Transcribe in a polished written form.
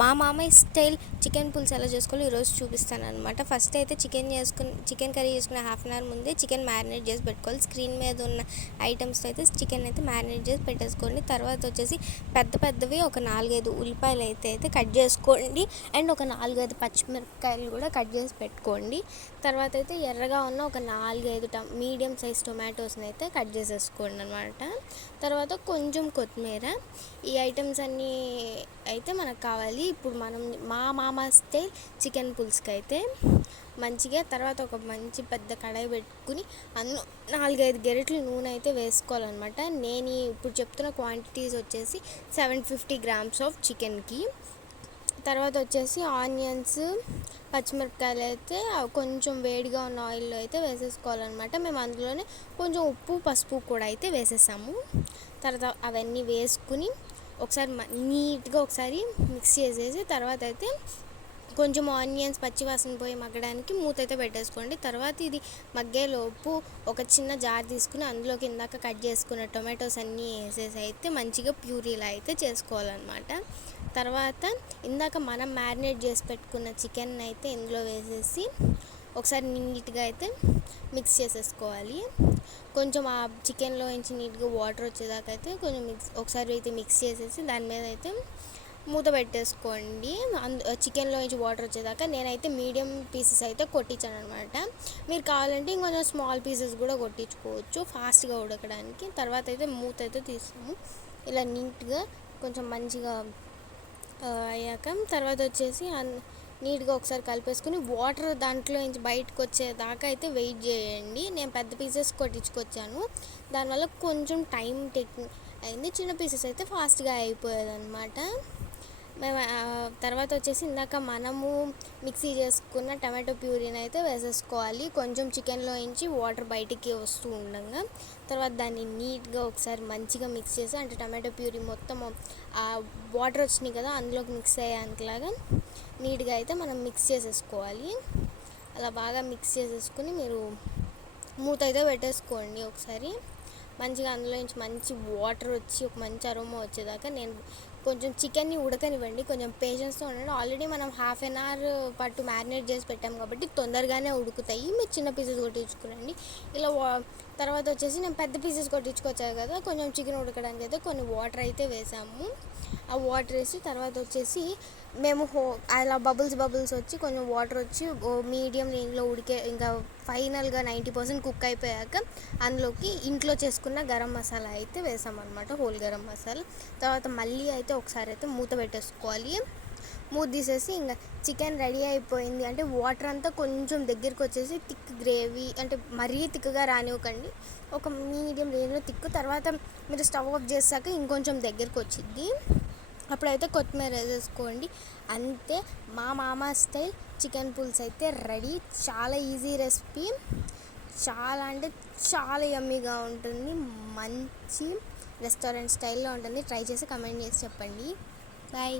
మా మామయ్య style chicken పులుసు ఎలా చేసుకోవాలో ఈరోజు చూపిస్తాను అనమాట. ఫస్ట్ అయితే చికెన్ కర్రీ చేసుకునే హాఫ్ అన్ అవర్ ముందే చికెన్ మ్యారినేట్ చేసి పెట్టుకోవాలి. స్క్రీన్ మీద ఉన్న ఐటమ్స్తో అయితే చికెన్ అయితే మ్యారినేట్ చేసి పెట్టేసుకోండి. తర్వాత వచ్చేసి పెద్దవి ఒక 4-5 ఉల్లిపాయలు అయితే కట్ చేసుకోండి. అండ్ ఒక 4-5 పచ్చిమిరపకాయలు కూడా కట్ చేసి పెట్టుకోండి. తర్వాత అయితే ఎర్రగా ఉన్న ఒక 4-5 మీడియం సైజ్ టొమాటోస్ని అయితే కట్ చేసేసుకోండి అనమాట. తర్వాత కొంచెం కొత్తిమీర. ఈ ఐటమ్స్ అన్నీ అయితే మనకు కావాలి. ఇప్పుడు మనం మా మామ స్టైల్ చికెన్ పులుసుకి అయితే మంచిగా తర్వాత ఒక మంచి పెద్ద కడాయి పెట్టుకుని అందులో 4-5 గరిటెలు నూనె అయితే వేసుకోవాలన్నమాట. నేను ఇప్పుడు చెప్తున్న క్వాంటిటీస్ వచ్చేసి 750 grams ఆఫ్ చికెన్కి. తర్వాత వచ్చేసి ఆనియన్స్, పచ్చిమిరపకాయలు అయితే కొంచెం వేడిగా ఉన్న ఆయిల్లో అయితే వేసేసుకోవాలన్నమాట. మేము అందులోనే కొంచెం ఉప్పు, పసుపు కూడా అయితే వేసేసాము. తర్వాత అవన్నీ వేసుకుని ఒకసారి నీట్గా ఒకసారి మిక్స్ చేసేసి తర్వాత అయితే కొంచెం ఆనియన్స్ పచ్చివాసన పోయి మగ్గడానికి మూత అయితే పెట్టేసుకోండి. తర్వాత ఇది మగ్గేలోపు ఒక చిన్న జార్ తీసుకుని అందులోకి ఇందాక కట్ చేసుకున్న టొమాటోస్ అన్నీ వేసేసి అయితే మంచిగా ప్యూరీలా అయితే చేసుకోవాలన్నమాట. తర్వాత ఇందాక మనం మ్యారినేట్ చేసి పెట్టుకున్న చికెన్ అయితే ఇందులో వేసేసి ఒకసారి నీట్గా అయితే మిక్స్ చేసేసుకోవాలి. కొంచెం ఆ చికెన్లో నుంచి నీట్గా వాటర్ వచ్చేదాకా అయితే కొంచెం ఒకసారి అయితే మిక్స్ చేసేసి దాని మీద అయితే మూత పెట్టేసుకోండి. చికెన్లో నుంచి వాటర్ వచ్చేదాకా. నేనైతే మీడియం పీసెస్ అయితే కొట్టించాను అనమాట. మీరు కావాలంటే ఇంకొంచెం స్మాల్ పీసెస్ కూడా కొట్టించుకోవచ్చు ఫాస్ట్గా ఉడకడానికి. తర్వాత అయితే మూత అయితే తీస్తాము. ఇలా నీట్గా కొంచెం మంచిగా అయ్యాక తర్వాత వచ్చేసి నీట్గా ఒకసారి కలిపేసుకుని వాటర్ దాంట్లో నుంచి బయటకు వచ్చేదాకా అయితే వెయిట్ చేయండి. నేను పెద్ద పీసెస్ కొట్టించుకొచ్చాను, దానివల్ల కొంచెం టైం అయింది. చిన్న పీసెస్ అయితే ఫాస్ట్గా అయిపోయేదన్నమాట. మేము తర్వాత వచ్చేసి ఇందాక మనము మిక్సీ చేసుకున్న టమాటో ప్యూరీని అయితే వేసేసుకోవాలి. కొంచెం చికెన్లో నుంచి వాటర్ బయటికి వస్తూ ఉండగా తర్వాత దాన్ని నీట్గా ఒకసారి మంచిగా మిక్స్ చేసి, అంటే టమాటో ప్యూరీ మొత్తం ఆ వాటర్ వచ్చినాయి కదా అందులోకి మిక్స్ అయ్యేంతలాగా నీట్గా అయితే మనం మిక్స్ చేసేసుకోవాలి. అలా బాగా మిక్స్ చేసేసుకుని మీరు మూత అయితే పెట్టేసుకోండి. ఒకసారి మంచిగా అందులో నుంచి మంచి వాటర్ వచ్చి ఒక మంచి అరోమా వచ్చేదాకా నేను కొంచెం చికెన్ని ఉడకనివ్వండి. కొంచెం పేషెన్స్తో ఉండండి. ఆల్రెడీ మనం హాఫ్ అన్ అవర్ పాటు మ్యారినేట్ చేసి పెట్టాం కాబట్టి తొందరగానే ఉడుకుతాయి. మీరు చిన్న పీసెస్ కొట్టించుకోండి. ఇలా తర్వాత వచ్చేసి నేను పెద్ద పీసెస్ కొట్టించుకొచ్చాను కదా, కొంచెం చికెన్ ఉడకడానికి అయితే కొన్ని వాటర్ అయితే వేసాము. ఆ వాటర్ వేసి తర్వాత వచ్చేసి మేము అలా బబుల్స్ వచ్చి కొంచెం వాటర్ వచ్చి మీడియం రేంజ్లో ఉడికే ఇంకా ఫైనల్గా 90% కుక్ అయిపోయాక అందులోకి ఇంట్లో చేసుకున్న గరం మసాలా అయితే వేసామన్నమాట, హోల్ గరం మసాలా. తర్వాత మళ్ళీ అయితే ఒకసారి అయితే మూత పెట్టేసుకోవాలి. మూత తీసేసి ఇంకా చికెన్ రెడీ అయిపోయింది అంటే వాటర్ అంతా కొంచెం దగ్గరికి వచ్చేసి థిక్ గ్రేవీ, అంటే మరీ థిక్గా రానివ్వకండి, ఒక మీడియం రేంజ్లో థిక్. తర్వాత మీరు స్టవ్ ఆఫ్ చేసాక ఇంకొంచెం దగ్గరికి వచ్చింది, అప్పుడైతే కొత్తిమీర వేసేసుకోండి. అంతే, మా మామ స్టైల్ చికెన్ పులుసు అయితే రెడీ. చాలా ఈజీ రెసిపీ, చాలా అంటే చాలా యమ్మీగా ఉంటుంది, మంచి రెస్టారెంట్ స్టైల్లో ఉంటుంది. ట్రై చేసి కమెంట్ చేసి చెప్పండి. బాయ్.